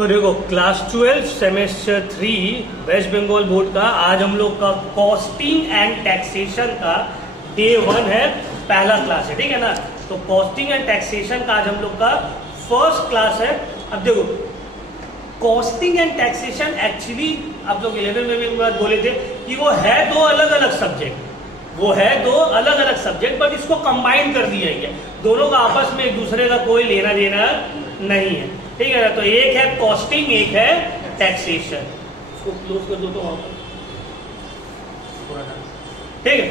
तो देखो class 12 semester 3 West Bengal board का आज हम लोग का कॉस्टिंग एंड टैक्सेशन का डे 1 है, पहला क्लास है, ठीक है ना। तो कॉस्टिंग एंड टैक्सेशन का आज हम लोग का फर्स्ट क्लास है। अब देखो कॉस्टिंग एंड टैक्सेशन एक्चुअली आप लोग 11 में भी एक बात बोले थे कि वो है दो अलग अलग सब्जेक्ट, बट इसको कंबाइन कर दिया गया, दोनों का आपस में एक दूसरे का कोई लेना देना नहीं है, ठीक है ना। तो एक है कॉस्टिंग, एक है टैक्सेशन। इसको क्लोज कर दो तो वहां पर, ठीक है।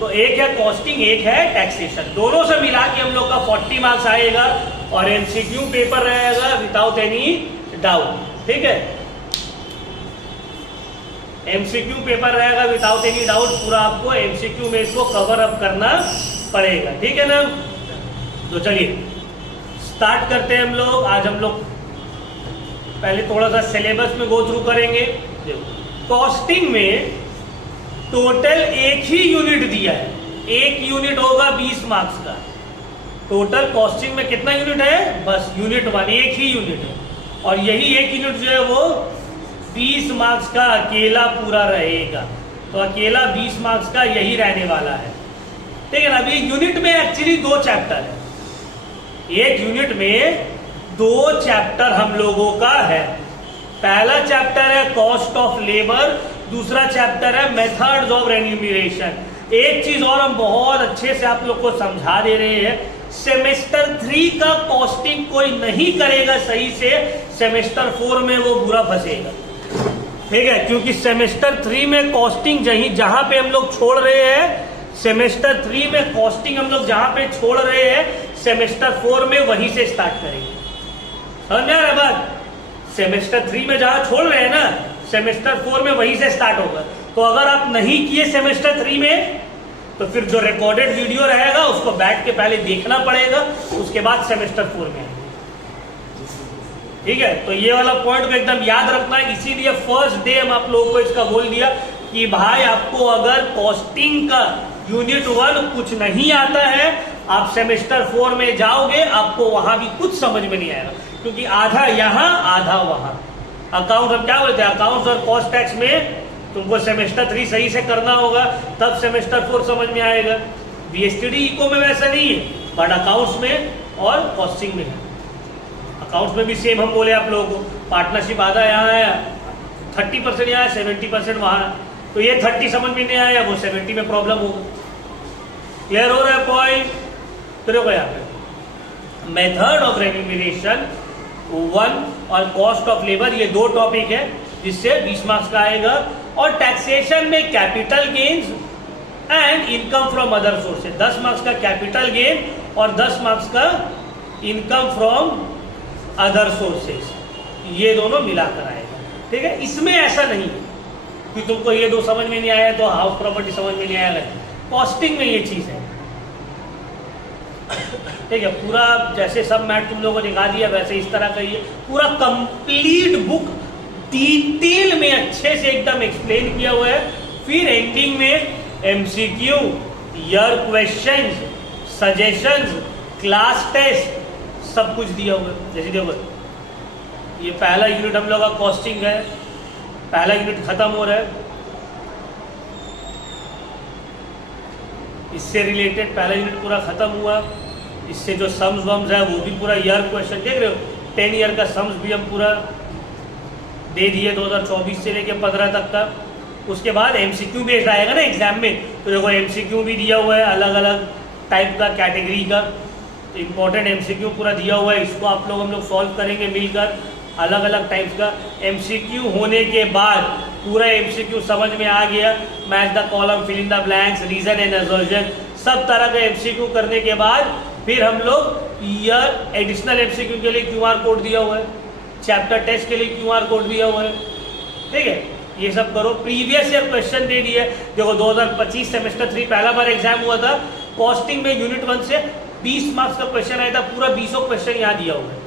तो एक है कॉस्टिंग, एक है टैक्सेशन, दोनों से मिला के हम लोग का 40 मार्क्स आएगा और एमसीक्यू पेपर रहेगा विदाउट एनी डाउट, ठीक है। एमसीक्यू पेपर रहेगा विदाउट एनी डाउट, पूरा आपको एमसीक्यू में इसको कवर अप करना पड़ेगा, ठीक है ना। तो चलिए स्टार्ट करते हैं हम लोग। आज हम लोग पहले थोड़ा सा सिलेबस में गो थ्रू करेंगे। कॉस्टिंग में टोटल एक ही यूनिट दिया है, एक यूनिट होगा 20 मार्क्स का। टोटल कॉस्टिंग में कितना यूनिट है? बस यूनिट 1, एक ही यूनिट है, और यही एक यूनिट जो है वो 20 मार्क्स का अकेला पूरा रहेगा। तो अकेला 20 मार्क्स का यही रहने वाला है, ठीक है ना। अभी यूनिट में एक्चुअली 2 चैप्टर है, एक यूनिट में 2 चैप्टर हम लोगों का है। पहला चैप्टर है कॉस्ट ऑफ लेबर, दूसरा चैप्टर है मेथड्स ऑफ रेन्यूमरेशन। एक चीज और हम बहुत अच्छे से आप लोग को समझा दे रहे हैं, सेमेस्टर 3 का कॉस्टिंग कोई नहीं करेगा सही से, सेमेस्टर 4 में वो बुरा फंसेगा, ठीक है। क्योंकि सेमेस्टर 3 में कॉस्टिंग जहां पे हम लोग छोड़ रहे हैं, सेमेस्टर 3 में कॉस्टिंग हम लोग जहां पे छोड़ रहे हैं, सेमेस्टर 4 में वहीं से स्टार्ट करेंगे। समझ में आ रहा है बात? सेमेस्टर 3 में जहां छोड़ रहे हैं ना, सेमेस्टर 4 में वहीं से स्टार्ट होगा। तो अगर आप नहीं किए सेमेस्टर 3 में, तो फिर जो रिकॉर्डेड वीडियो रहेगा उसको बैठ के पहले देखना पड़ेगा, उसके बाद सेमेस्टर 4 में, ठीक है। तो ये वाला पॉइंट को एकदम याद रखना है। इसीलिए फर्स्ट डे हम आप लोगों को इसका बोल दिया कि भाई आपको अगर कॉस्टिंग का यूनिट 1 कुछ नहीं आता है, आप सेमेस्टर 4 में जाओगे, आपको वहां भी कुछ समझ में नहीं आएगा, क्योंकि आधा यहां आधा वहां। अकाउंट हम क्या बोलते हैं, अकाउंट्स और कॉस्ट टैक्स में तुमको सेमेस्टर 3 सही से करना होगा, तब सेमेस्टर 4 समझ में आएगा। बीएसटीडी इको में वैसा नहीं है, बट अकाउंट्स में और कॉस्टिंग में है। अकाउंट्स में भी सेम हम बोले आप लोगों को, पार्टनरशिप आधा यहाँ आया, 30% यहाँ है, 70% वहां। तो ये 30 समझ में नहीं आया, वो 70 में प्रॉब्लम होगा। क्लियर हो रहा है पॉइंट? तो यहाँ पे मेथड ऑफ रेन्यूमरेशन 1 और कॉस्ट ऑफ लेबर, ये 2 टॉपिक है जिससे 20 मार्क्स का आएगा। और टैक्सेशन में capital gains and income from other sources, 10 marks का कैपिटल गेन और 10 मार्क्स का इनकम फ्रॉम अदर सोर्सेज, ये दोनों मिलाकर आएगा, ठीक है। इसमें ऐसा नहीं है कि तुमको ये 2 समझ में नहीं आया तो हाउस प्रॉपर्टी समझ में नहीं आएगा। कॉस्टिंग में ये चीज है, ठीक है। पूरा जैसे सब मैथ तुम लोगों को दिखा दिया, वैसे इस तरह का ये पूरा कंप्लीट बुक डिटेल में अच्छे से एकदम एक्सप्लेन किया हुआ है। फिर एंडिंग में MCQ, year questions, suggestions, class test, सब कुछ दिया हुआ है। जैसे देखो ये पहला यूनिट हम लोग का कॉस्टिंग है, पहला यूनिट खत्म हो रहा है, इससे रिलेटेड पहला यूनिट पूरा खत्म हुआ। इससे जो सम्स वम्स है वो भी पूरा ईयर क्वेश्चन देख रहे हो, 10 ईयर का सम्स भी हम पूरा दे दिए 2024 से लेके 15 तक का। उसके बाद एमसीक्यू बेस्ड आएगा ना एग्जाम में, तो देखो एमसीक्यू भी दिया हुआ है अलग अलग टाइप का, कैटेगरी का इंपॉर्टेंट एमसीक्यू पूरा दिया हुआ है। इसको आप लोग हम लोग सॉल्व करेंगे मिलकर, अलग अलग टाइप्स का एमसीक्यू होने के बाद पूरा एमसीक्यू समझ में आ गया, match the column, fill in the blanks, reason and assertion, सब तरह का एमसीक्यू करने के बाद फिर हम लोग ईयर एडिशनल एमसीक्यू के लिए क्यूआर कोड दिया हुआ है, चैप्टर टेस्ट के लिए क्यूआर कोड दिया हुआ है, ठीक है। ये सब करो। प्रीवियस ईयर क्वेश्चन दे दिए, देखो 2025 सेमेस्टर 3 पहला बार एग्जाम हुआ था, कॉस्टिंग में यूनिट 1 से 20 मार्क्स का क्वेश्चन आया था, पूरा 20 क्वेश्चन यहाँ दिया हुआ है,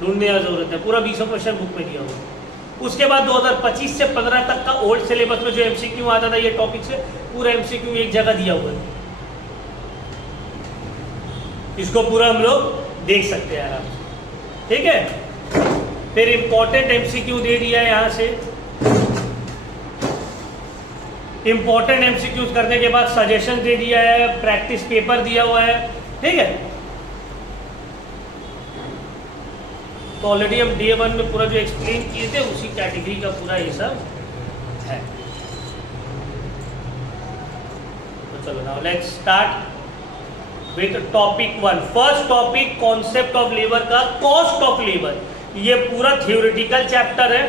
ढूंढने की जरूरत है, पूरा 20 क्वेश्चन बुक में दिया हुआ है। उसके बाद 2025 से 15 तक का ओल्ड सिलेबस में जो एमसीक्यू आता था ये टॉपिक से, पूरा एमसीक्यू एक जगह दिया हुआ है, इसको पूरा हम लोग देख सकते हैं आराम से, ठीक है। फिर इंपॉर्टेंट एमसीक्यू दे दिया है यहां से। इंपॉर्टेंट एमसीक्यूज करने के बाद सजेशन दे दिया है, प्रैक्टिस पेपर दिया हुआ है, ठीक है। तो ऑलरेडी हम डे 1 में पूरा जो एक्सप्लेन किए थे उसी कैटेगरी का पूरा ये सब है। तो चलो now let's start with topic 1। First topic concept of labour का, कॉस्ट ऑफ लेबर। ये पूरा थियोरेटिकल चैप्टर है।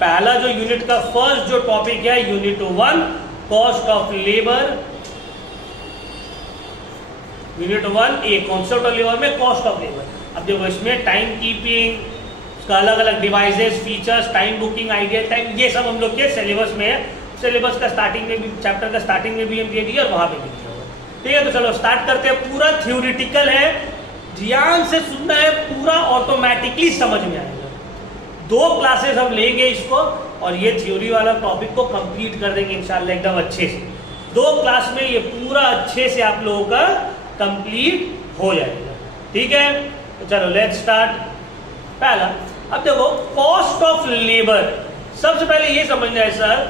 पहला जो यूनिट का फर्स्ट जो टॉपिक है unit 1 cost of labour, unit 1 a concept of labour में कॉस्ट ऑफ लेबर। अब देखो इसमें टाइम कीपिंग, उसका अलग अलग devices, features, time booking, ideal time, ये सब हम लोग के सिलेबस में है। सिलेबस का स्टार्टिंग में भी, चैप्टर का स्टार्टिंग में भी हम दे दिया और वहां पे भी दिया हुआ, ठीक है। तो चलो स्टार्ट करते हैं। पूरा थ्योरेटिकल है, ध्यान से सुनना है, पूरा ऑटोमेटिकली समझ में आएगा। 2 क्लासेस हम लेंगे इसको और ये थ्योरी वाला टॉपिक को कंप्लीट कर देंगे इंशाल्लाह एकदम अच्छे से। 2 क्लास में ये पूरा अच्छे से आप लोगों का कंप्लीट हो जाएगा, ठीक है। तो चलो लेट्स स्टार्ट। पहला, अब देखो कॉस्ट ऑफ लेबर। सबसे पहले ये समझना है सर,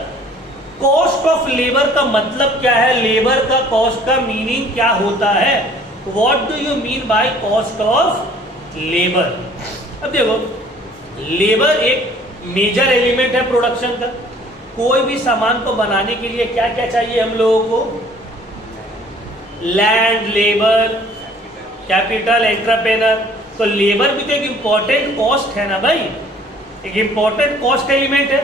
कॉस्ट ऑफ लेबर का मतलब क्या है, लेबर का कॉस्ट का मीनिंग क्या होता है, what do you mean by cost of labour. अब देखो लेबर एक मेजर एलिमेंट है प्रोडक्शन का। कोई भी सामान को बनाने के लिए क्या क्या चाहिए हम लोगों को, लैंड, लेबर, कैपिटल, एंटरप्रेनर। तो लेबर भी तो एक इंपॉर्टेंट कॉस्ट है ना भाई, एक इंपॉर्टेंट कॉस्ट एलिमेंट है।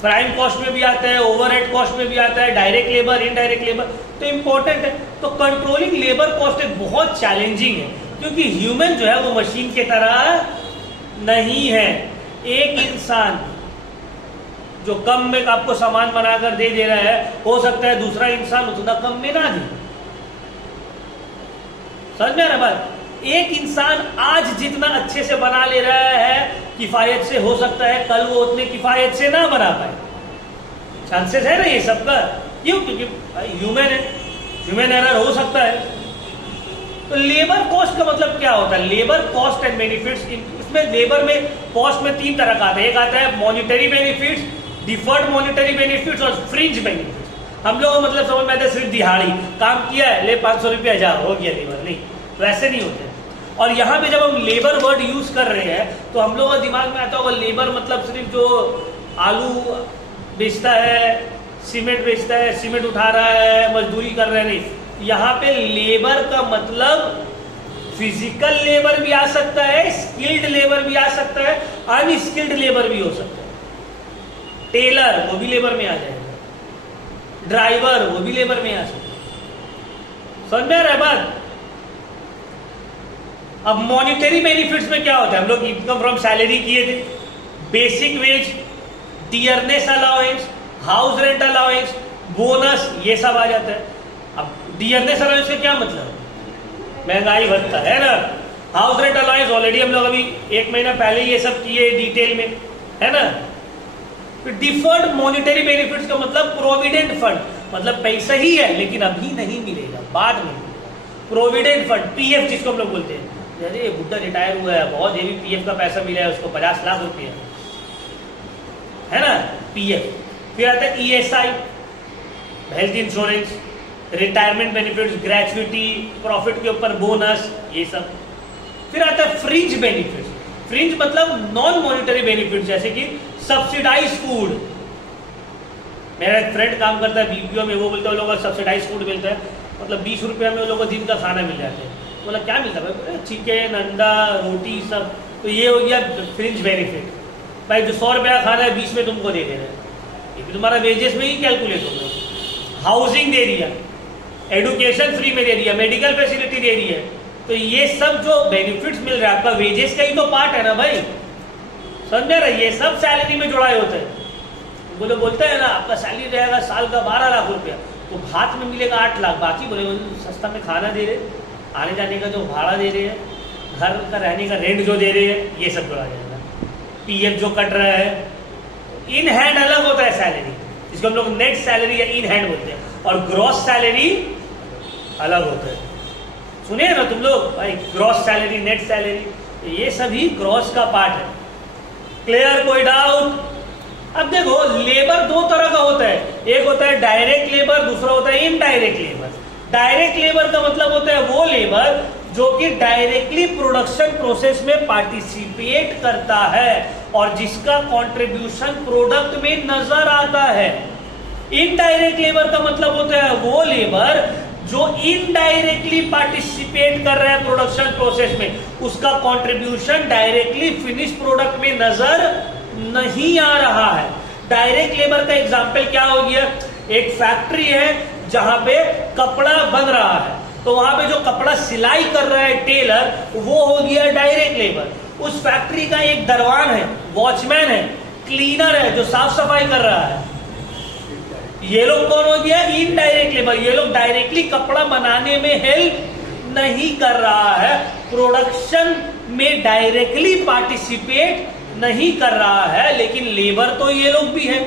प्राइम कॉस्ट में भी आता है, ओवरहेड कॉस्ट में भी आता है, डायरेक्ट लेबर, इनडायरेक्ट लेबर, तो इंपॉर्टेंट है। तो कंट्रोलिंग लेबर कॉस्ट एक बहुत चैलेंजिंग है, क्योंकि ह्यूमन जो है वो मशीन की तरह नहीं है। एक इंसान जो कम में आपको सामान बनाकर दे दे रहा है, हो सकता है दूसरा इंसान उतना कम में ना दे। समझ में आ रहा बात? एक इंसान आज जितना अच्छे से बना ले रहा है किफायत से, हो सकता है कल वो उतने किफायत से ना बना पाए। चांसेस है ना ये सबका, क्यों? क्योंकि ह्यूमन है, ह्यूमन एरर हो सकता है। तो लेबर कॉस्ट का मतलब क्या होता है, लेबर कॉस्ट एंड बेनिफिट्स। इसमें लेबर में कॉस्ट में 3 तरह का आता है। एक आता है monetary benefits, deferred monetary benefits और फ्रिंज बेनिफिट्स। हम लोग मतलब समझ में आता है सिर्फ दिहाड़ी काम किया है, ले 500 रुपया जा, हो गया लेबर। नहीं, वैसे नहीं होते। और यहाँ पे जब हम लेबर वर्ड यूज कर रहे हैं तो हम लोगों का दिमाग में आता होगा लेबर मतलब सिर्फ जो आलू बेचता है, सीमेंट बेचता है, सीमेंट उठा रहा है, मजदूरी कर रहे हैं। नहीं, यहाँ पे लेबर का मतलब फिजिकल लेबर भी आ सकता है, स्किल्ड लेबर भी आ सकता है, अनस्किल्ड लेबर भी हो सकता है। टेलर वो भी लेबर में आ जाएगा, ड्राइवर वो भी लेबर में आ सकता है। समझ में आ रहा है बात? अब मॉनिटरी बेनिफिट्स में क्या होता है, हम लोग इनकम फ्रॉम सैलरी किए थे, basic veg, dearness allowance, house rent allowance, bonus, ये सब आ जाता है। अब डियरनेस अलाउंस का क्या मतलब, महंगाई भत्ता है ना। हाउस रेंट अलाउंस ऑलरेडी हम लोग अभी 1 महीना पहले ये सब किए डिटेल में, है ना। फिर डिफर्ड मॉनिटरी बेनिफिट्स का मतलब प्रोविडेंट फंड, मतलब पैसा ही है लेकिन अभी नहीं मिलेगा, बाद में। प्रोविडेंट फंड, पीएफ जिसको हम लोग बोलते हैं, अरे बुड्ढा रिटायर हुआ है, बहुत हेवी पीएफ का पैसा मिला है उसको, 50 लाख रुपया, है ना, पीएफ। फिर आता है ESI, health insurance, retirement benefits, gratuity, profit के ऊपर बोनस, ये सब। फिर आता है फ्रिंज बेनिफिट्स। फ्रिंज मतलब नॉन मॉनिटरी बेनिफिट्स, जैसे कि सब्सिडाइज फूड। मेरा एक फ्रेंड काम करता है बीपीओ में, वो बोलता है लोगों को सब्सिडाइज फूड मिलता है, मतलब 20 रुपया में लोगों को दिन का खाना मिल जाता है। बोला क्या मिलता है, चिकन, अंडा, रोटी, सब। तो ये हो गया फ्रिंज बेनिफिट। भाई जो 100 रुपया खाना है 20 में तुमको दे रहे हैं, ये भी तुम्हारा वेजेस में ही कैलकुलेट होगा। हाउसिंग दे दिया, एडुकेशन फ्री में दे दिया, मेडिकल फैसिलिटी दे दी है। तो ये सब जो बेनिफिट्स मिल रहा है आपका वेजेस का ही तो पार्ट है ना भाई, समझ रहे? ये सब सैलरी में जुड़ाए होते हैं। बोलते हैं ना आपका सैलरी रहेगा साल का 12 लाख रुपया, तो हाथ में मिलेगा 8 लाख, बाकी बोले सस्ता में खाना दे रहे, आने जाने का जो भाड़ा दे रहे हैं, घर का रहने का रेंट जो दे रहे हैं, ये सब जुड़ा जाएगा। पीएफ जो कट रहा है, इन हैंड अलग होता है सैलरी, जिसको हम लोग नेट सैलरी या इन हैंड बोलते हैं, और ग्रॉस सैलरी अलग होता है। सुनिए ना तुम लोग भाई, ग्रॉस सैलरी, नेट सैलरी, ये सभी ग्रॉस का पार्ट है। क्लियर? कोई डाउट? अब देखो लेबर दो तरह का होता है, एक होता है डायरेक्ट लेबर, दूसरा होता है इनडायरेक्ट लेबर। डायरेक्ट लेबर का मतलब होता है वो लेबर जो कि डायरेक्टली प्रोडक्शन प्रोसेस में पार्टिसिपेट करता है और जिसका कंट्रीब्यूशन प्रोडक्ट में नजर आता है। इनडायरेक्ट लेबर का मतलब होता है वो लेबर जो इनडायरेक्टली पार्टिसिपेट कर रहा है प्रोडक्शन प्रोसेस में, उसका कंट्रीब्यूशन डायरेक्टली फिनिश प्रोडक्ट में नजर नहीं आ रहा है। डायरेक्ट लेबर का एग्जांपल क्या हो गया? एक फैक्ट्री है जहां पे कपड़ा बन रहा है, तो वहां पे जो कपड़ा सिलाई कर रहा है टेलर, वो हो गया डायरेक्ट लेबर। उस फैक्ट्री का एक दरवान है, वॉचमैन है, क्लीनर है जो साफ सफाई कर रहा है, ये लोग कौन हो गया? Indirect labour. ये लोग डायरेक्टली कपड़ा बनाने में हेल्प नहीं कर रहा है, प्रोडक्शन में डायरेक्टली पार्टिसिपेट नहीं कर रहा है, लेकिन लेबर तो ये लोग भी है।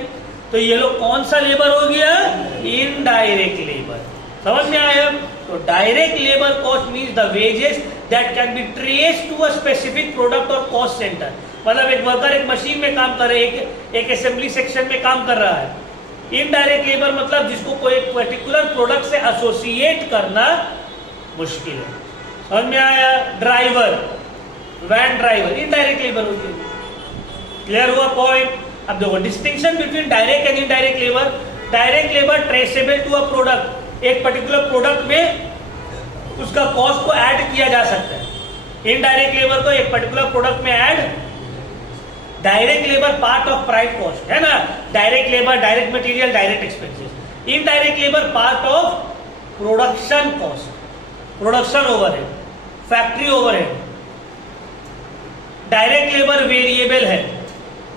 तो ये लोग कौन सा लेबर हो गया? Indirect labour. समझ में आया? तो direct labour cost means the wages that can be traced to a specific product और कॉस्ट सेंटर। मतलब एक वर्कर एक मशीन में काम कर रहा है, एक असेंबली सेक्शन में काम कर रहा है। इनडायरेक्ट लेबर मतलब जिसको कोई एक पर्टिकुलर प्रोडक्ट से एसोसिएट करना मुश्किल है। समझ में आया? Driver, van driver indirect labour हो गया। क्लियर हुआ पॉइंट? अब देखो distinction between direct and indirect labour. Direct labour traceable to a product, एक पर्टिकुलर प्रोडक्ट में उसका कॉस्ट को ऐड किया जा सकता है। इनडायरेक्ट लेबर को एक पर्टिकुलर प्रोडक्ट में add, direct labour part of price cost है ना, direct labour, direct material, direct expenses. Indirect labour part of production cost, production overhead, factory overhead. Direct labour variable है,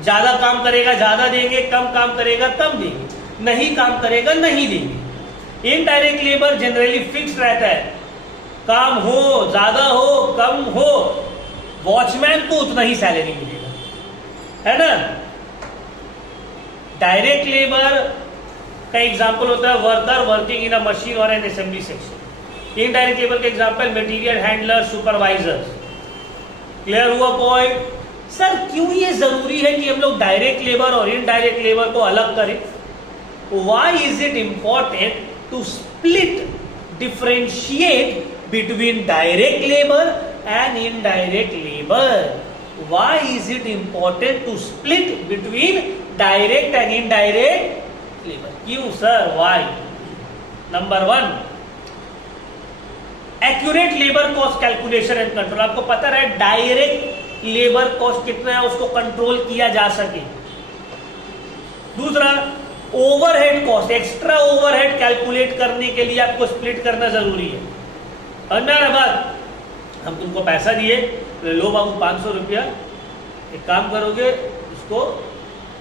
ज्यादा काम करेगा ज्यादा देंगे, कम काम करेगा कम देंगे, नहीं काम करेगा नहीं देंगे। इनडायरेक्ट लेबर जनरली फिक्स रहता है, काम हो ज्यादा हो कम हो, वॉचमैन को उतना ही सैलरी मिलेगा, है ना। डायरेक्ट लेबर का एग्जांपल होता है worker working in a machine और an assembly section. Indirect labour का example material handler, supervisor. Clear हुआ पॉइंट? सर क्यों ये जरूरी है कि हम लोग डायरेक्ट लेबर और इनडायरेक्ट लेबर को अलग करें? Why is it important to split, differentiate between direct labour and indirect labour? Why is it important to split between direct and indirect labor? क्यों sir? Why? Number 1, accurate labor cost calculation and control. आपको पता रहे direct labour cost कितना है उसको control किया जा सके। दूसरा, overhead cost, extra overhead calculate करने के लिए आपको स्प्लिट करना जरूरी है। समझ में आ रहा बात? हम तुमको पैसा दिए, लो बाबू 500 रुपया, एक काम करोगे उसको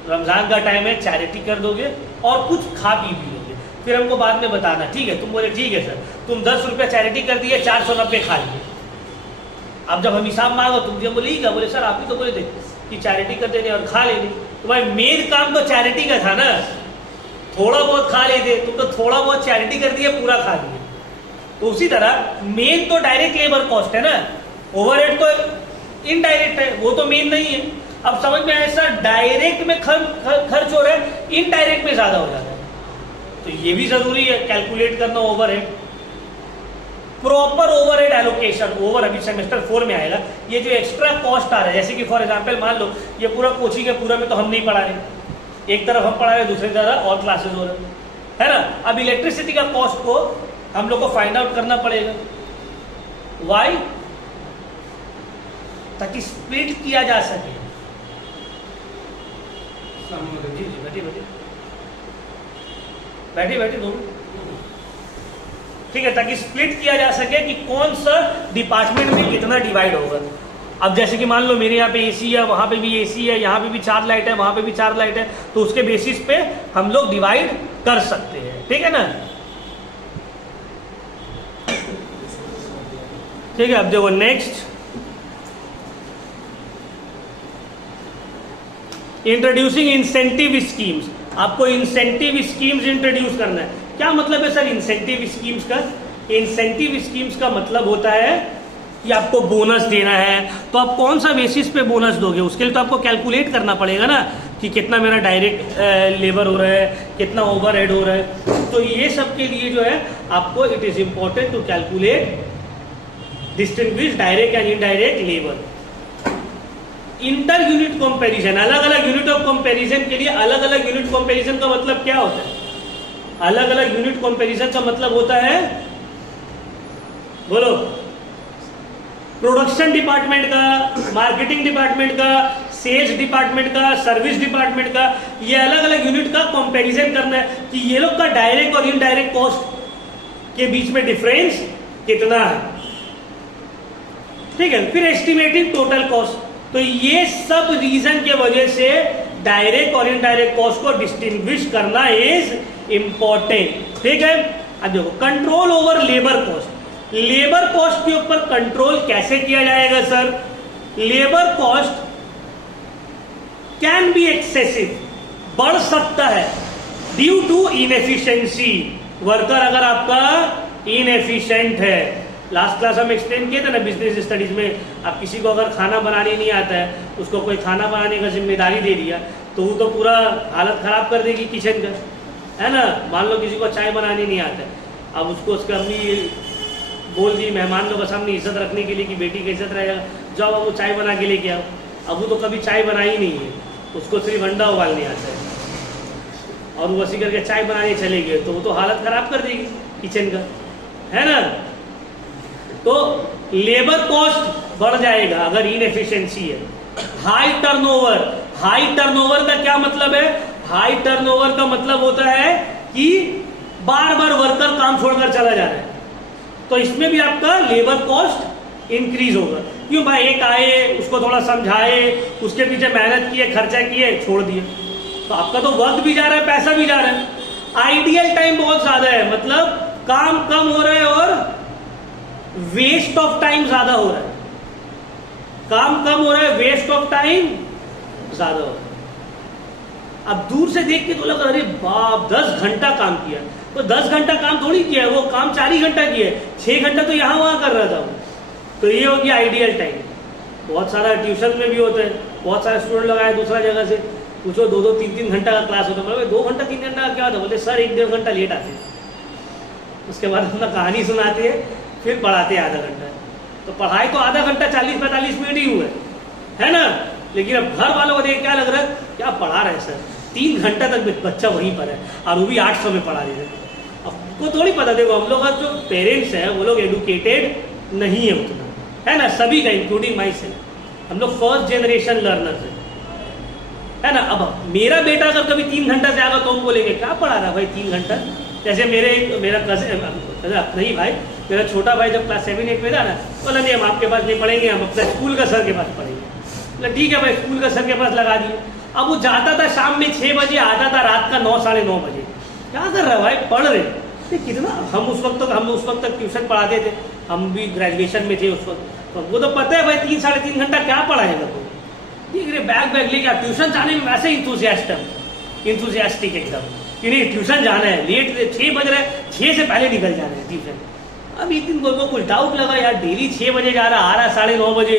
रमजान का टाइम है चैरिटी कर दोगे और कुछ खा पी भी लोगे, फिर हमको बाद में बताना, ठीक है? तुम बोले ठीक है सर, तुम 10 रुपया चैरिटी कर दिए, 490 खा लिए। अब जब हम हिसाब मांगो तुम जब बोले क्या, बोले सर आप ही तो बोले थे कि चैरिटी कर देने और खा लेने। तो भाई मेन काम तो चैरिटी का था ना, थोड़ा बहुत खा लेते, तुम तो थोड़ा बहुत चैरिटी कर दिए, पूरा खा लिए। तो उसी तरह मेन तो डायरेक्ट लेबर कॉस्ट है ना, ओवरहेड तो इनडायरेक्ट है, वो तो मेन नहीं है। अब समझ में आया सर, डायरेक्ट में खर्च हो रहा है, इनडायरेक्ट में ज्यादा हो जाता है, तो ये भी जरूरी है कैलकुलेट करना overhead. Proper overhead allocation, over अभी सेमेस्टर 4 में आएगा। ये जो एक्स्ट्रा कॉस्ट आ रहा है, जैसे कि फॉर एग्जांपल मान लो ये पूरा कोचिंग है, पूरा में तो हम नहीं पढ़ा रहे, एक तरफ हम पढ़ा रहे, दूसरी तरफ और क्लासेस हो रहे है ना। अब इलेक्ट्रिसिटी का कॉस्ट को हम लोग को फाइंड आउट करना पड़ेगा। वाई? ताकि स्प्लिट किया जा सके। जी जी बैठिए बैठिए बैठिए बैठिए दोनों, ठीक है, ताकि स्प्लिट किया जा सके कि कौन सा डिपार्टमेंट में कितना डिवाइड होगा। अब जैसे कि मान लो मेरे यहाँ पे एसी है, वहां पे भी एसी है, यहाँ पे भी 4 लाइट है, वहां पे भी 4 लाइट है, तो उसके बेसिस पे हम लोग डिवाइड कर सकते हैं, ठीक है ना। ठीक है, अब देखो नेक्स्ट, इंट्रोड्यूसिंग इंसेंटिव स्कीम्स। आपको इंसेंटिव स्कीम्स इंट्रोड्यूस करना है। क्या मतलब है सर इंसेंटिव स्कीम्स का? इंसेंटिव स्कीम्स का मतलब होता है या आपको बोनस देना है, तो आप कौन सा बेसिस पे बोनस दोगे? उसके लिए तो आपको कैलकुलेट करना पड़ेगा ना कि कितना मेरा डायरेक्ट लेबर हो रहा है, कितना ओवरहेड हो रहा है। तो ये सब के लिए जो है आपको it is important to calculate distinguish direct and indirect labour. Inter unit comparison, अलग अलग यूनिट ऑफ कंपैरिजन के लिए अलग अलग यूनिट कंपैरिजन का मतलब क्या होता है? अलग अलग यूनिट कंपैरिजन का मतलब होता है, बोलो, प्रोडक्शन डिपार्टमेंट का, मार्केटिंग डिपार्टमेंट का, सेल्स डिपार्टमेंट का, सर्विस डिपार्टमेंट का, ये अलग अलग यूनिट का कंपैरिजन करना है कि ये लोग का डायरेक्ट और इनडायरेक्ट कॉस्ट के बीच में डिफरेंस कितना है, ठीक है। फिर एस्टिमेटिंग टोटल कॉस्ट, तो ये सब रीजन के वजह से डायरेक्ट और इनडायरेक्ट कॉस्ट को डिस्टिंग्विश करना इज इंपॉर्टेंट, ठीक है। अब देखो, control over labour cost, labour cost के ऊपर कंट्रोल कैसे किया जाएगा sir? Labour cost can be excessive, बढ़ सकता है ड्यू टू इनएफिशिएंसी। वर्कर अगर आपका इनएफिशिएंट है, लास्ट क्लास हम एक्सप्लेन किए थे ना बिजनेस स्टडीज में, आप किसी को अगर खाना बनाने नहीं आता है, उसको कोई खाना बनाने का जिम्मेदारी दे दिया तो वो तो पूरा हालत खराब कर देगी किचन का, है ना। मान लो किसी को चाय बनाने नहीं आता है, अब उसको उसका अम्मी बोल दी मेहमान लोगों के सामने इज्जत रखने के लिए कि बेटी की इज्जत रहेगा, जाओ अब वो चाय बना के लेके आओ। अब वो तो कभी चाय बनाई नहीं है, उसको सिर्फ अंडा उबालने आता है, और वो वसी करके चाय बनाने चले गए तो वो तो हालत खराब कर देगी किचन का, है ना। तो लेबर कॉस्ट बढ़ जाएगा अगर इनएफिशिएंसी है। हाई टर्नओवर, हाई टर्नओवर का क्या मतलब है? हाई टर्नओवर का मतलब होता है कि बार बार वर्कर काम छोड़कर चला जा रहा है, तो इसमें भी आपका लेबर कॉस्ट इंक्रीज होगा। क्यों भाई, एक आए, उसको थोड़ा समझाए, उसके पीछे मेहनत किए, खर्चा किए, छोड़ दिए, तो आपका तो वक्त भी जा रहा है, पैसा भी जा रहा है। आइडियल टाइम बहुत ज्यादा है, मतलब काम कम हो रहा है और वेस्ट ऑफ टाइम ज्यादा हो रहा है। काम कम हो रहा है, वेस्ट ऑफ टाइम ज्यादा हो रहा है। अब दूर से देख के तो लगा अरे बाप 10 घंटा काम किया, तो 10 घंटा काम थोड़ी किया, वो काम 4 ही घंटा किया, 6 घंटा तो यहां वहां कर रहा था वो। तो ये हो गया आइडियल टाइम। बहुत सारा ट्यूशन में भी होता है, बहुत सारे स्टूडेंट लगाए दूसरा जगह से, पूछो 2-2, 3-3 घंटा का क्लास होता है, 2 घंटा 3 घंटा का क्या होता है? बोलते सर 1-1.5 घंटा लेट आते, उसके बाद अपना कहानी सुनाते हैं, फिर पढ़ाते हैं आधा घंटा। तो पढ़ाई तो आधा घंटा 40-45 मिनट ही हुए, है ना। लेकिन अब घर वालों को देख क्या लग रहा है, क्या पढ़ा रहे सर, 3 घंटा तक बच्चा वहीं पर है और वो भी 800 में पढ़ा रहे हैं। अब को थोड़ी पता, देखो हम लोग का जो पेरेंट्स है वो लोग एडुकेटेड नहीं है उतना, है ना, सभी का इंक्लूडिंग माई सेल्फ, हम लोग फर्स्ट जनरेशन लर्नर्स है ना। अब मेरा बेटा अगर कभी 3 घंटा से आएगा तो हम बोलेंगे क्या पढ़ा रहा भाई 3 घंटा। जैसे मेरा कजिन, नहीं भाई, मेरा छोटा भाई जब क्लास 7-8 में था ना, बोला नहीं हम आपके पास नहीं पढ़ेंगे, हम अपने स्कूल का सर के पास पढ़ेंगे। बोला ठीक है भाई, स्कूल का सर के पास लगा दिए। अब वो जाता था शाम में 6 बजे, आता था रात का 9-9:30 बजे। क्या कर रहा है भाई, पढ़ रहे कितना। हम उस वक्त तक ट्यूशन पढ़ाते थे, हम भी ग्रेजुएशन में थे उस वक्त, तो वो तो पता है भाई 3-3.5 घंटा क्या पढ़ाएगा तो। ठीक है, बैग लेके ट्यूशन जाने में वैसे इंथुजियास्टिक एकदम कि नहीं ट्यूशन जाना है, लेट 6 बज रहा है, 6 से पहले निकल जाना है ट्यूशन। अब एक दिन को कुछ डाउट लगा यार, डेली 6 बजे जा रहा, आ रहा 9:30 बजे,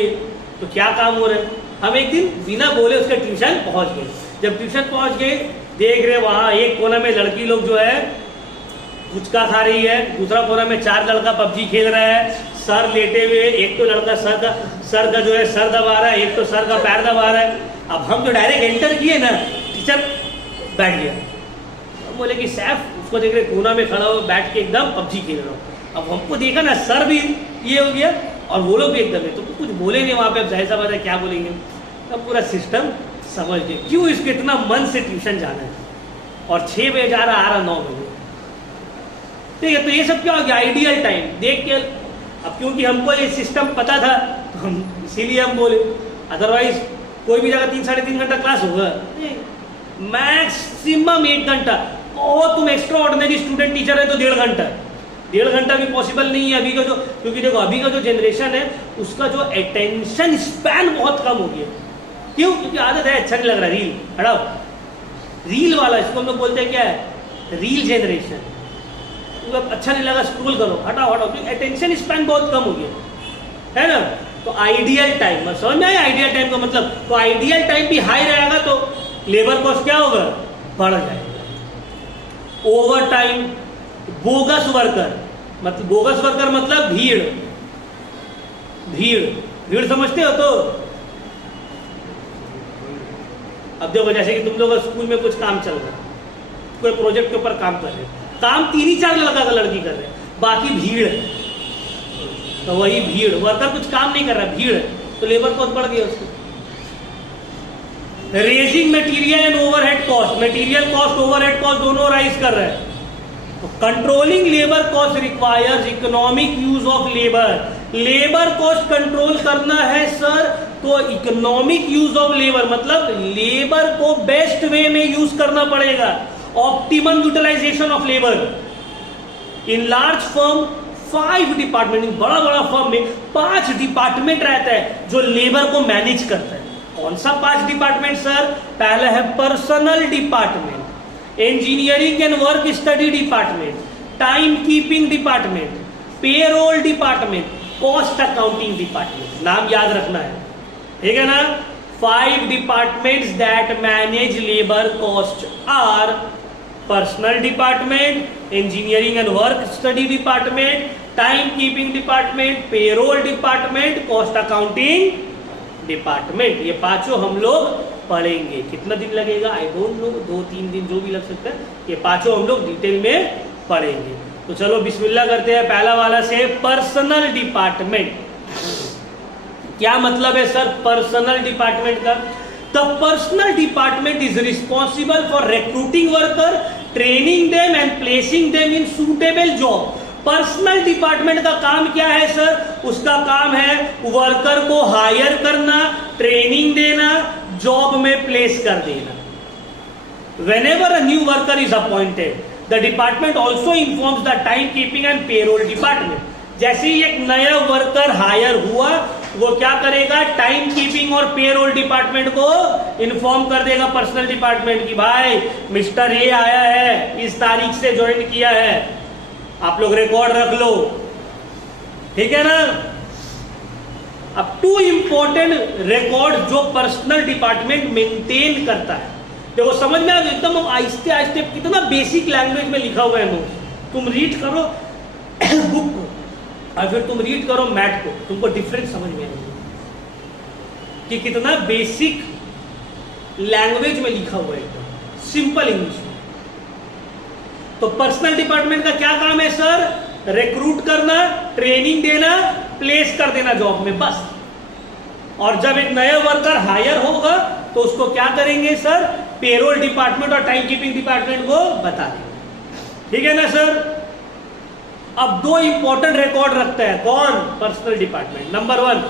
तो क्या काम हो रहा है। हम एक दिन बिना बोले उसके ट्यूशन पहुंच गए। जब ट्यूशन पहुंच गए, देख रहे वहां एक कोना में लड़की लोग जो है गुटखा खा रही है, दूसरा कोना में 4 लड़का पबजी खेल रहा है, सर लेटे हुए, एक तो लड़का सर का जो है सर दबा रहा है, एक तो सर का पैर दबा रहा है। अब हम तो डायरेक्ट एंटर किए ना, टीचर बैठ गया, हम बोले कि सैफ, उसको देख रहे कोना में खड़ा हो बैठ के एकदम पबजी खेल रहा हूँ। अब हमको देखा ना, सर भी ये हो गया और वो लोग भी एकदम है, तो कुछ बोले नहीं वहां पे। अब जाहिर सा बात है क्या बोलेंगे, तब पूरा सिस्टम समझ गए क्यों इसको इतना मन से ट्यूशन जाना है, और 6 बजे जा रहा, आ रहा 9 बजे। ठीक है, तो ये सब क्या हो गया, आइडियल टाइम देख के। अब क्योंकि हमको ये सिस्टम पता था तो हम इसीलिए हम बोले, अदरवाइज कोई भी जगह 3-3.5 घंटा क्लास होगा, मैक्सिमम 1 घंटा। और तुम एक्स्ट्रा ऑर्डिनरी स्टूडेंट टीचर है तो 1.5 घंटा, 1.5 घंटा भी पॉसिबल नहीं है अभी का जो, क्योंकि देखो अभी का जो जनरेशन है उसका जो अटेंशन स्पैन बहुत कम हो गया। क्यों? क्योंकि आदत है, अच्छा नहीं लग रहा रील, हटाओ रील वाला, इसको हम लोग बोलते हैं क्या है, रील जनरेशन। अच्छा नहीं लगा स्क्रॉल करो, हटाओ, क्योंकि अटेंशन स्पैन बहुत कम हो गया। है ना। तो आइडियल टाइम समझ में आया, आइडियल टाइम का मतलब, तो आइडियल टाइम भी हाई रहेगा तो लेबर कॉस्ट क्या होगा, बढ़ जाएगा। ओवर टाइम, बोगस वर्कर, मतलब बोगस वर्कर मतलब भीड़, भीड़ भीड़ समझते हो। तो अब देखो जैसे कि तुम लोग स्कूल में कुछ काम चल रहा है, कोई प्रोजेक्ट के ऊपर काम कर रहे हैं, काम 3-4 लड़का का लड़की कर रहे हैं, बाकी भीड़ है, तो वही भीड़, वर्कर कुछ काम नहीं कर रहा, भीड़ है, तो लेबर कॉस्ट बढ़ गया उसको। Raising material and overhead cost, material cost overhead cost दोनों राइज कर रहे हैं। Controlling labour cost requires economic use of labour, labour cost control करना है सर तो इकोनॉमिक यूज ऑफ लेबर, मतलब लेबर को बेस्ट वे में यूज करना पड़ेगा, optimum utilisation of labour. In large firm 5 department, बड़ा बड़ा फर्म में 5 डिपार्टमेंट रहता है जो लेबर को मैनेज करता है। कौन सा 5 डिपार्टमेंट सर, पहला है personnel department, engineering and work study department, time keeping department, payroll department, cost accounting department. नाम याद रखना है, ठीक है ना। 5 departments that manage labour cost are personnel department, engineering and work study department, time keeping department, payroll department, cost accounting department. ये 5 हम लोग पढ़ेंगे। कितना दिन लगेगा आई डोंट नो, 2-3 दिन जो भी लग सकता है, ये 5 हम लोग डिटेल में पढ़ेंगे। तो चलो बिस्मिल्लाह करते हैं। पहला वाला से पर्सनल डिपार्टमेंट, क्या मतलब है सर पर्सनल डिपार्टमेंट का। The personal department is responsible for recruiting worker, training them and placing them in suitable job. Personal department का काम क्या है सर, उसका काम है वर्कर को हायर करना, ट्रेनिंग देना, जॉब में प्लेस कर देना। Whenever a new worker is appointed, the department also informs the time keeping and payroll department. जैसे ही एक नया वर्कर हायर हुआ, वो क्या करेगा, टाइम कीपिंग और पेरोल डिपार्टमेंट को इन्फॉर्म कर देगा पर्सनल डिपार्टमेंट की भाई मिस्टर ए आया है, इस तारीख से ज्वाइन किया है, आप लोग रिकॉर्ड रख लो, ठीक है ना। अब 2 इंपॉर्टेंट रिकॉर्ड जो पर्सनल डिपार्टमेंट मेंटेन करता है। देखो समझ में आ गया, एकदम आहिस्ते आहिस्ते, कितना बेसिक लैंग्वेज में लिखा हुआ है नोट्स, तुम रीड करो बुक को और फिर तुम रीड करो मैथ को, तुमको डिफरेंस समझ में आएगा कि कितना बेसिक लैंग्वेज में लिखा हुआ है, एकदम सिंपल इंग्लिश में। तो पर्सनल डिपार्टमेंट का क्या काम है सर, रिक्रूट करना, ट्रेनिंग देना, प्लेस कर देना जॉब में, बस। और जब एक नया वर्कर हायर होगा तो उसको क्या करेंगे सर, पेरोल डिपार्टमेंट और टाइम कीपिंग डिपार्टमेंट को बता देंगे, ठीक है ना सर। अब 2 इंपॉर्टेंट रिकॉर्ड रखता है कौन, personal department. Number 1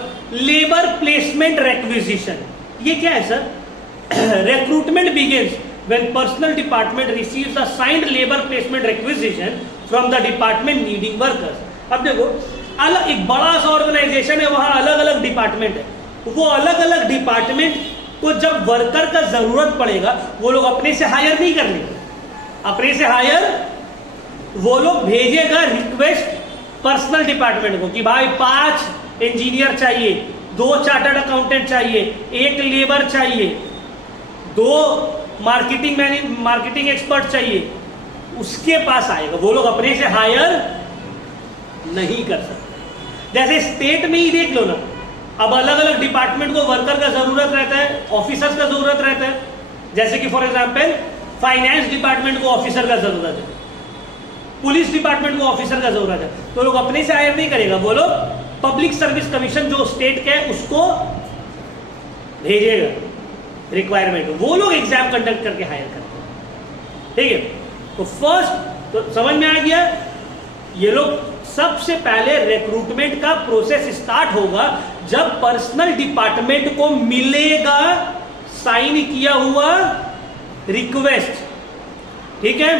labour placement requisition, ये क्या है sir, recruitment begins when personal department receives a signed labor placement requisition from the department needing workers। अब देखो अलग एक बड़ा सा ऑर्गेनाइजेशन है, वहां अलग अलग डिपार्टमेंट है, वो अलग अलग डिपार्टमेंट को जब वर्कर का जरूरत पड़ेगा वो लोग अपने से हायर नहीं कर लेंगे, अपने से हायर वो लोग भेजेगा रिक्वेस्ट पर्सनल डिपार्टमेंट को कि भाई 5 इंजीनियर चाहिए, 2 चार्टर्ड अकाउंटेंट चाहिए, 1 लेबर चाहिए, 2 मार्केटिंग एक्सपर्ट चाहिए, उसके पास आएगा, वो लोग अपने से हायर नहीं कर सकते। जैसे स्टेट में ही देख लो ना, अब अलग अलग डिपार्टमेंट को वर्कर का जरूरत रहता है, ऑफिसर्स का जरूरत रहता है। जैसे कि फॉर एग्जांपल फाइनेंस डिपार्टमेंट को ऑफिसर का जरूरत है, पुलिस डिपार्टमेंट को ऑफिसर का जरूरत है, तो लोग अपने से हायर नहीं करेगा, वो लोग पब्लिक सर्विस कमीशन जो स्टेट का है उसको भेजेगा रिक्वायरमेंट, वो लोग एग्जाम कंडक्ट करके हायर करते हैं, ठीक है। तो फर्स्ट तो समझ में आ गया, ये लोग सबसे पहले रिक्रूटमेंट का प्रोसेस स्टार्ट होगा जब पर्सनल डिपार्टमेंट को मिलेगा साइन किया हुआ रिक्वेस्ट, ठीक है।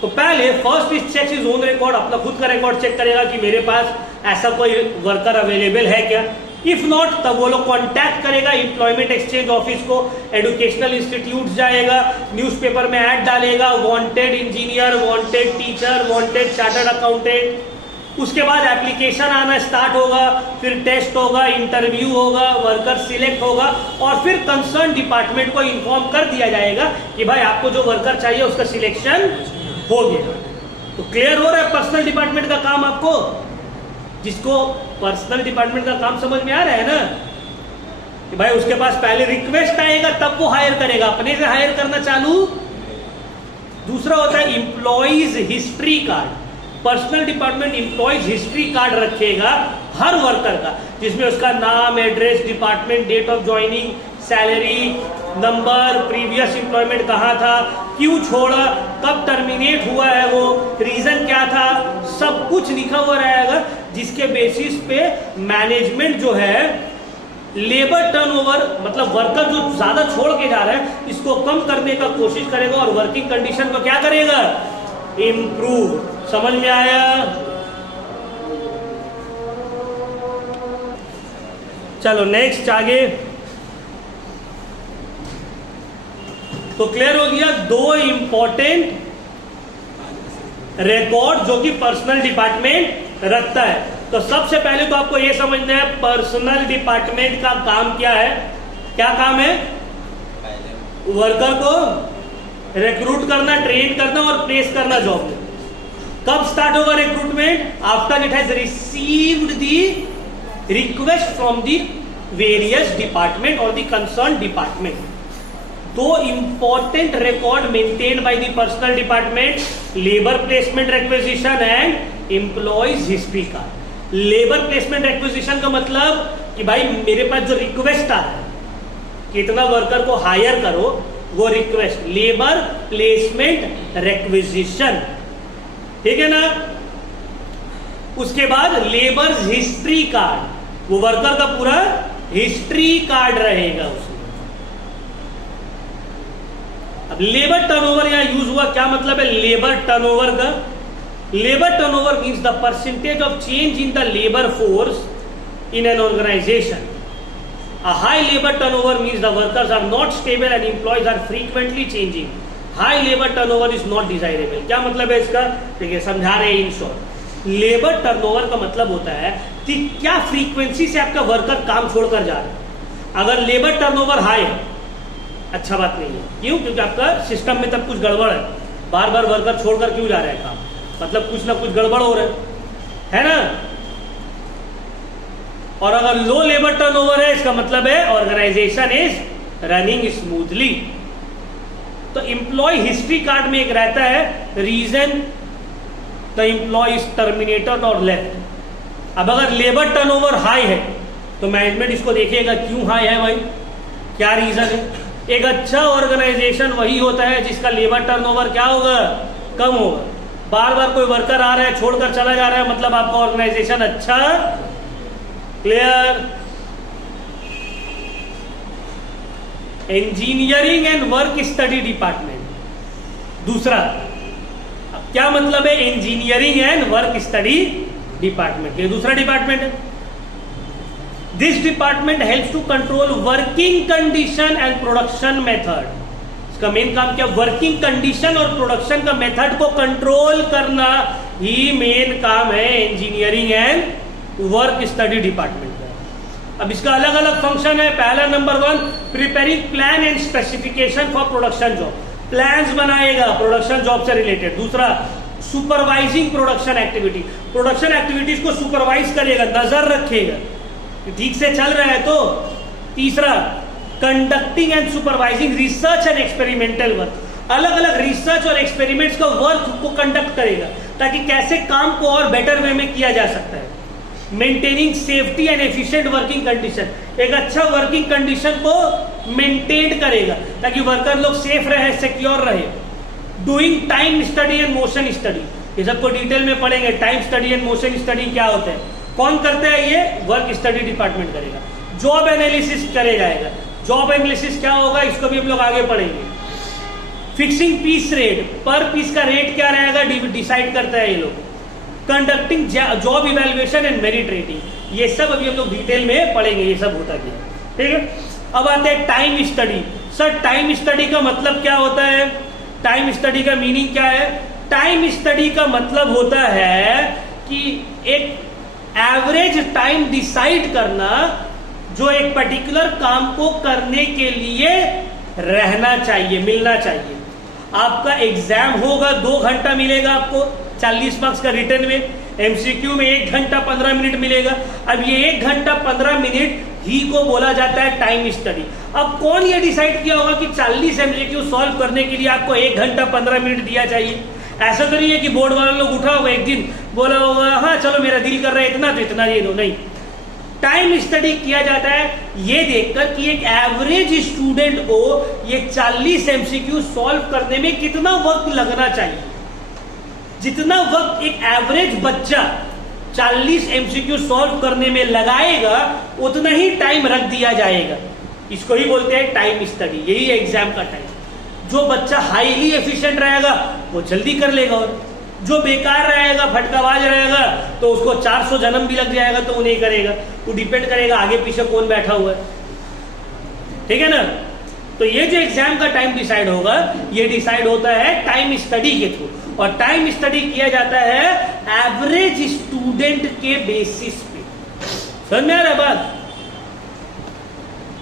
तो पहले first is check is own record, अपना खुद का रिकॉर्ड चेक करेगा कि मेरे पास ऐसा कोई वर्कर अवेलेबल है क्या। इफ नॉट तब वो लोग कॉन्टैक्ट करेगा एम्प्लॉयमेंट एक्सचेंज ऑफिस को, एजुकेशनल इंस्टीट्यूट जाएगा, न्यूज़पेपर में ऐड डालेगा, wanted engineer, wanted teacher, wanted chartered accountant, उसके बाद एप्लीकेशन आना स्टार्ट होगा, फिर टेस्ट होगा, इंटरव्यू होगा, वर्कर सिलेक्ट होगा और फिर कंसर्न डिपार्टमेंट को इन्फॉर्म कर दिया जाएगा कि भाई आपको जो वर्कर चाहिए उसका सिलेक्शन हो गया। तो क्लियर हो रहा है पर्सनल डिपार्टमेंट का काम आपको? जिसको पर्सनल डिपार्टमेंट का काम समझ में आ रहा है ना कि भाई उसके पास पहले रिक्वेस्ट आएगा तब वो हायर करेगा, अपने से हायर करना चालू। दूसरा होता है employees history card. Personnel department employees history card रखेगा हर वर्कर का, जिसमें उसका नाम, address, department, date of joining, salary, number, previous employment कहाँ था, क्यों छोड़ा, कब टर्मिनेट हुआ है, वो रीजन क्या था, सब कुछ लिखा हुआ रहेगा, जिसके बेसिस पे मैनेजमेंट जो है लेबर टर्नओवर, मतलब वर्कर जो ज्यादा छोड़ के जा रहा है इसको कम करने का कोशिश करेगा और वर्किंग कंडीशन को क्या करेगा, इंप्रूव। समझ में आया? चलो नेक्स्ट आगे। तो क्लियर हो गया दो इंपॉर्टेंट रिकॉर्ड जो कि पर्सनल डिपार्टमेंट रखता है। तो सबसे पहले तो आपको यह समझना है पर्सनल डिपार्टमेंट का काम क्या है। क्या काम है? वर्कर को रिक्रूट करना, ट्रेन करना और प्लेस करना जॉब में। कब स्टार्ट होगा recruitment? After it has received the request from the various department और द कंसर्न डिपार्टमेंट। दो important record maintained by the personal department, labour placement requisition and employees history का। Labour placement requisition का मतलब कि भाई मेरे पास जो रिक्वेस्ट आ रहा है कितना वर्कर को हायर करो, वो रिक्वेस्ट लेबर प्लेसमेंट रिक्वेजिशन, ठीक है ना। उसके बाद लेबर हिस्ट्री कार्ड, वो वर्कर का पूरा हिस्ट्री कार्ड रहेगा उसमें। अब लेबर टर्नओवर यहां यूज हुआ, क्या मतलब है लेबर टर्नओवर का? Labour turnover means the percentage of change in the labour force in an organization. A high labor turnover means the workers are not stable and employees are frequently changing. High labor turnover is not desirable. क्या मतलब है इसका? ठीक है, समझा रहे हैं in short. Labour turnover का मतलब होता है कि क्या फ्रीक्वेंसी से आपका वर्कर काम छोड़कर जा रहा है। अगर लेबर टर्नओवर हाई है, अच्छा बात नहीं है। क्यों? क्योंकि आपका सिस्टम में तब कुछ गड़बड़ है, बार बार वर्कर छोड़कर क्यों जा रहा है काम, मतलब कुछ ना कुछ गड़बड़ हो रहा है ना। और अगर लो लेबर टर्नओवर है, इसका मतलब है ऑर्गेनाइजेशन इज रनिंग स्मूथली। तो एम्प्लॉय हिस्ट्री कार्ड में एक रहता है reason the employee is terminated और लेफ्ट। अब अगर लेबर टर्नओवर हाई है तो मैनेजमेंट इसको देखेगा क्यों हाई है भाई, क्या रीजन है। एक अच्छा ऑर्गेनाइजेशन वही होता है जिसका लेबर टर्नओवर क्या होगा, कम होगा। बार बार कोई वर्कर आ रहा है छोड़कर चला जा रहा है, मतलब आपका ऑर्गेनाइजेशन अच्छा। Clear? Engineering and work study department दूसरा। अब क्या मतलब है engineering and work study department? ये दूसरा डिपार्टमेंट है। This department helps to control working condition and production method. इसका मेन काम क्या? वर्किंग कंडीशन और प्रोडक्शन का मेथड को कंट्रोल करना ही मेन काम है engineering and work study department का। अब इसका अलग अलग फंक्शन है। पहला number 1, preparing plan and specification for production job. Plans बनाएगा प्रोडक्शन जॉब से रिलेटेड। दूसरा, supervising production activity, production activities को सुपरवाइज करेगा, नजर रखेगा ठीक से चल रहा है तो। तीसरा, conducting and supervising research and experimental work, अलग अलग रिसर्च और एक्सपेरिमेंट्स का वर्क को कंडक्ट करेगा ताकि कैसे काम को और बेटर वे में किया जा सकता है। Maintaining safety and efficient working condition, एक अच्छा वर्किंग कंडीशन को मेंटेन करेगा ताकि वर्कर लोग सेफ रहे, सिक्योर रहे। Doing time study and motion study, ये सबको डिटेल में पढ़ेंगे। Time study and motion study क्या होता है, कौन करता है? ये वर्क स्टडी डिपार्टमेंट करेगा। जॉब एनालिसिस करे जाएगा। जॉब एनालिसिस क्या होगा इसको भी हम लोग आगे पढ़ेंगे। फिक्सिंग पीस रेट, पर पीस का रेट क्या रहेगा डिसाइड करता है ये लोग। Conducting job evaluation and merit rating, ये सब अभी हम लोग डिटेल में पढ़ेंगे, ये सब होता क्या। ठीक है, अब आते हैं time study. Sir time study का मतलब क्या होता है? टाइम स्टडी का मीनिंग क्या है? टाइम स्टडी का मतलब होता है कि एक एवरेज टाइम डिसाइड करना जो एक पर्टिकुलर काम को करने के लिए रहना चाहिए, मिलना चाहिए। आपका एग्जाम होगा 2 घंटा मिलेगा आपको 40 मार्क्स का रिटर्न में, एमसीक्यू में 1 घंटा 15 मिनट मिलेगा। अब ये 1 घंटा 15 मिनट ही को बोला जाता है टाइम स्टडी। अब कौन ये डिसाइड किया होगा कि 40 एमसीक्यू सॉल्व करने के लिए आपको 1 घंटा 15 मिनट दिया चाहिए? ऐसा तो नहीं है कि बोर्ड वाले लोग उठा होगा एक दिन, बोला होगा हाँ चलो मेरा दिल कर रहा है इतना तो इतना ये दो। नहीं, टाइम स्टडी किया जाता है ये देखकर कि एक एवरेज स्टूडेंट को ये 40 एमसीक्यू सॉल्व करने में कितना वक्त लगना चाहिए। जितना वक्त एक एवरेज बच्चा 40 एमसीक्यू सॉल्व करने में लगाएगा उतना ही टाइम रख दिया जाएगा। इसको ही बोलते हैं टाइम स्टडी, यही है एग्जाम का टाइम। जो बच्चा हाईली एफिशिएंट रहेगा वो जल्दी कर लेगा, और जो बेकार रहेगा फटकाबाज रहेगा तो उसको 400 जन्म भी लग जाएगा तो वो नहीं करेगा। वो डिपेंड करेगा आगे पीछे कौन बैठा हुआ है, ठीक है ना। तो ये जो एग्जाम का टाइम डिसाइड होगा ये डिसाइड होता है टाइम स्टडी के थ्रू, और टाइम स्टडी किया जाता है एवरेज स्टूडेंट के बेसिस पे। समझ में आ रहा है बात?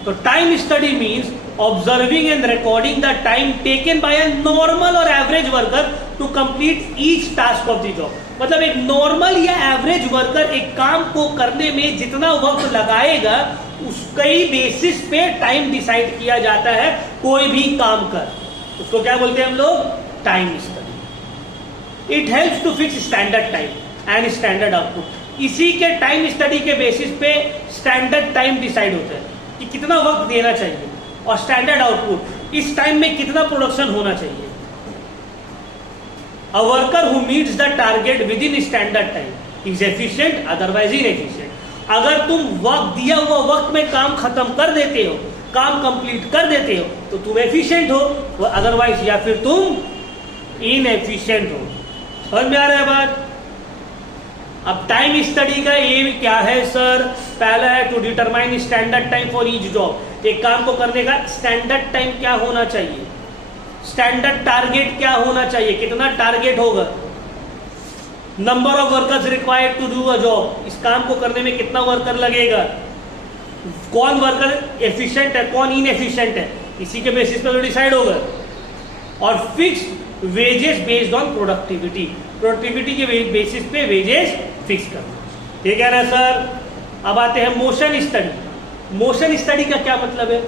तो time study means observing and recording the time taken by a normal or average worker to complete each task of the job। मतलब एक नॉर्मल या एवरेज वर्कर एक काम को करने में जितना वक्त लगाएगा उसके बेसिस पे टाइम डिसाइड किया जाता है। कोई भी काम कर, उसको क्या बोलते हैं हम लोग? Time study. It helps to fix standard time and standard output. इसी के टाइम स्टडी के बेसिस पे स्टैंडर्ड टाइम डिसाइड होता है कि कितना वक्त देना चाहिए, और स्टैंडर्ड आउटपुट इस टाइम में कितना प्रोडक्शन होना चाहिए। A worker who meets the target with in standard time is efficient, otherwise inefficient. अगर तुम वक्त दिया हुआ वक्त में काम खत्म कर देते हो, काम कंप्लीट कर देते हो तो तुम एफिशिएंट हो, अदरवाइज या फिर तुम इनएफिशिएंट हो। समझ में आ रहा है बात? अब टाइम स्टडी का एम क्या है सर? पहला है to determine standard time for each job. एक काम को करने का स्टैंडर्ड टाइम क्या होना चाहिए, स्टैंडर्ड टारगेट क्या होना चाहिए, कितना टारगेट होगा, number of workers required to do a job, इस काम को करने में कितना वर्कर लगेगा, कौन वर्कर एफिशिएंट है कौन इनएफिशिएंट है, इसी के बेसिस पर तो डिसाइड होगा। और fix wages based on productivity, productivity के बेसिस पे वेजेस फिक्स करना, ठीक है ना सर। अब आते हैं मोशन स्टडी। मोशन स्टडी का क्या मतलब है?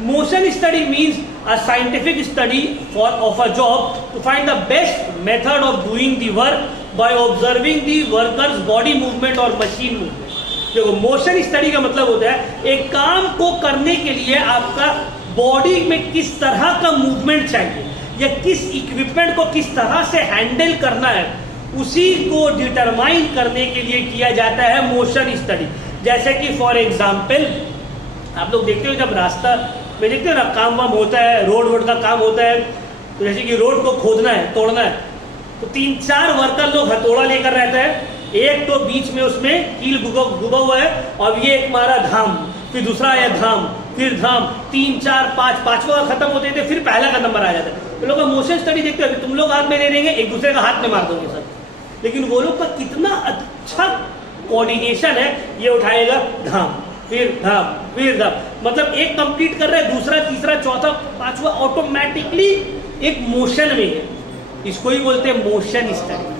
Motion study means a scientific study for of a job to find the best method of doing the work by observing the workers body movement और मशीन मूवमेंट। देखो, motion study का मतलब होता है एक काम को करने के लिए आपका बॉडी में किस तरह का मूवमेंट चाहिए या किस इक्विपमेंट को किस तरह से हैंडल करना है, उसी को डिटरमाइन करने के लिए किया जाता है मोशन स्टडी। जैसे कि फॉर एग्जाम्पल आप लोग देखते हो जब रास्ता में देखते हो ना काम वाम होता है, रोड का काम होता है, तो जैसे कि रोड को खोदना है, तोड़ना है, तो 3-4 वर्कर लोग हथौड़ा लेकर रहता है। एक तो बीच में उसमें कील डूबा हुआ है, और ये एक मारा धाम, फिर दूसरा आया धाम, फिर धाम, 3 4 5, पांचवा खत्म होते थे, फिर पहला का नंबर आ जाता है। तो लोग मोशन स्टडी देखते हो, तुम लोग हाथ में दे देंगे, एक दूसरे का हाथ में मार दोगे सब, लेकिन वो लोग का कितना अच्छा कोऑर्डिनेशन है, ये उठाएगा धाम, फिर धाम, फिर धाम, मतलब एक कंप्लीट कर रहा है, दूसरा तीसरा चौथा पांचवा ऑटोमेटिकली एक मोशन में है। इसको ही बोलते हैं मोशन स्टडी,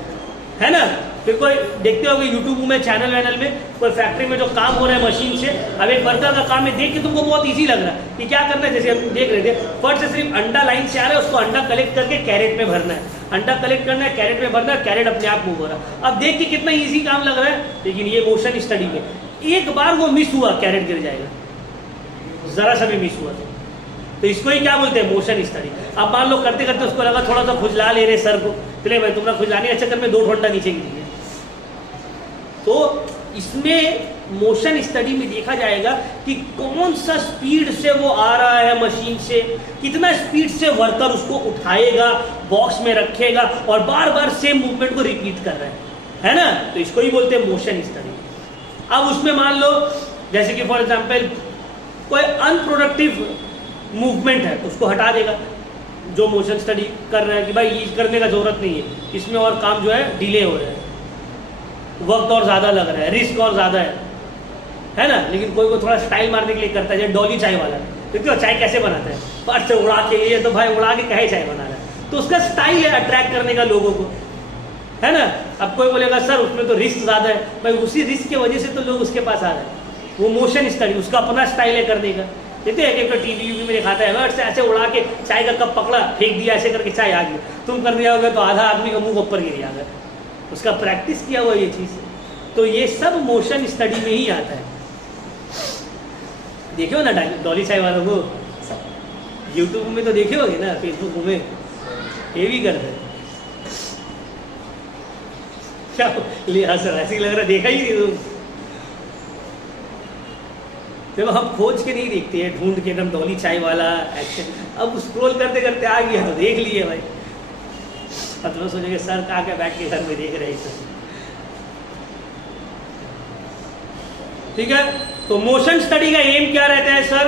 है ना। फिर कोई देखते होगे यूट्यूब में चैनल में कोई फैक्ट्री में जो काम हो रहा है मशीन से, अब एक वर्कर का काम है, देख के तुमको बहुत इजी लग रहा है कि क्या करना है। जैसे हम देख रहे थे, फर्स्ट से सिर्फ अंडा लाइन से आ रहा है, उसको अंडा कलेक्ट करके कैरेट में भरना है, अंडा कलेक्ट करना है, कैरेट में भरना है, कैरेट अपने आप मूव हो रहा है। अब देख के कितना इजी काम लग रहा है, लेकिन ये मोशन स्टडी में एक बार वो मिस हुआ, कैरेट गिर जाएगा, जरा सा भी मिस हुआ तो इसको ही क्या बोलते हैं, मोशन स्टडी। अब मान लो करते करते उसको लगा थोड़ा सा खुजला ले रहे सर को, चले भाई तुम्हारा खुजलाने के चक्कर में 2 ठंडा नीचे गिर गया। तो इसमें मोशन स्टडी में देखा जाएगा कि कौन सा स्पीड से वो आ रहा है मशीन से, कितना स्पीड से वर्कर उसको उठाएगा, बॉक्स में रखेगा और बार बार सेम मूवमेंट को रिपीट कर रहा है ना। तो इसको ही बोलते हैं मोशन स्टडी। अब उसमें मान लो जैसे कि फॉर एग्जांपल कोई अनप्रोडक्टिव मूवमेंट है तो उसको हटा देगा, जो मोशन स्टडी कर रहे हैं कि भाई ये करने का जरूरत नहीं है, इसमें और काम जो है डिले हो रहा है। वक्त और ज़्यादा लग रहा है, रिस्क और ज़्यादा है ना। लेकिन कोई को थोड़ा स्टाइल मारने के लिए करता है, जैसे डॉली चाय वाला, देखते हो चाय कैसे बनाता है, फट से उड़ा के, ये तो भाई उड़ा के कहे चाय बना रहा है, तो उसका स्टाइल है अट्रैक्ट करने का लोगों को, है ना। अब कोई बोलेगा सर उसमें तो रिस्क ज़्यादा है, भाई उसी रिस्क की वजह से तो लोग उसके पास आ रहे हैं। वो मोशन स्टडी, उसका अपना स्टाइल है करने का। देखते हैं एक टीवी में दिखाता है, वट से ऐसे उड़ा के चाय का कप पकड़ा, फेंक दिया, ऐसे करके चाय आ गई। तुम कर दिया होगा तो आधा आदमी का मुंह ऊपर गिर जाएगा, उसका प्रैक्टिस किया हुआ ये चीज़। तो ये सब मोशन स्टडी में ही आता है। देखे हो ना डॉली चाय वालों को, यूट्यूब में तो देखे होगे ना, फेसबुक में ये भी करते हैं। क्या सर ऐसे लग रहा, देखा ही नहीं तुम। देखो हम खोज के नहीं देखते हैं, ढूंढ के एकदम डॉली चाय वाला एक्शन, अब स्क्रॉल करते करते आ गया तो देख लिए भाई। अब तो सोचेंगे सर कहाँ के बैठ के घर में देख रहे हैं। ठीक है, तो मोशन स्टडी का एम क्या रहता है सर?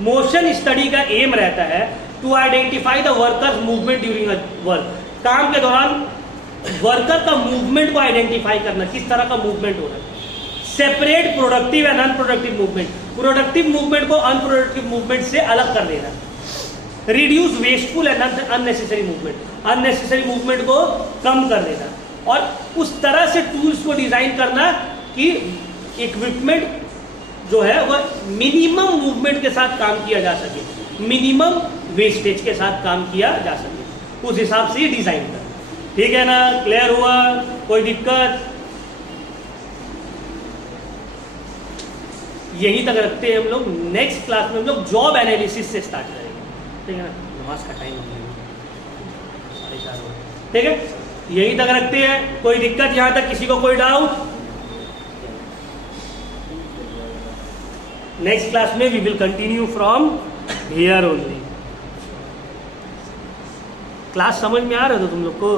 मोशन स्टडी का एम रहता है to identify the workers movement during work. काम के दौरान वर्कर का मूवमेंट को आइडेंटिफाई करना, किस तरह का मूवमेंट हो रहा है। Separate productive and unproductive movement, productive movement को अनप्रोडक्टिव मूवमेंट से अलग कर देना। Reduce wasteful and unnecessary movement, unnecessary movement को कम कर देना। और उस तरह से टूल्स को डिजाइन करना कि इक्विपमेंट जो है वह मिनिमम मूवमेंट के साथ काम किया जा सके, मिनिमम वेस्टेज के साथ काम किया जा सके, उस हिसाब से डिजाइन करना। ठीक है ना, क्लियर हुआ? कोई दिक्कत? यहीं तक रखते हैं हम लोग। नेक्स्ट क्लास में हम लोग जॉब एनालिसिस से स्टार्ट करेंगे। ठीक है ना, नमाज का टाइम हो गया, 4:30। ठीक है, यहीं तक रखते हैं। कोई दिक्कत यहां तक? किसी को कोई डाउट? नेक्स्ट क्लास में we will continue from here only. Class समझ में आ रहा था तुम लोग को?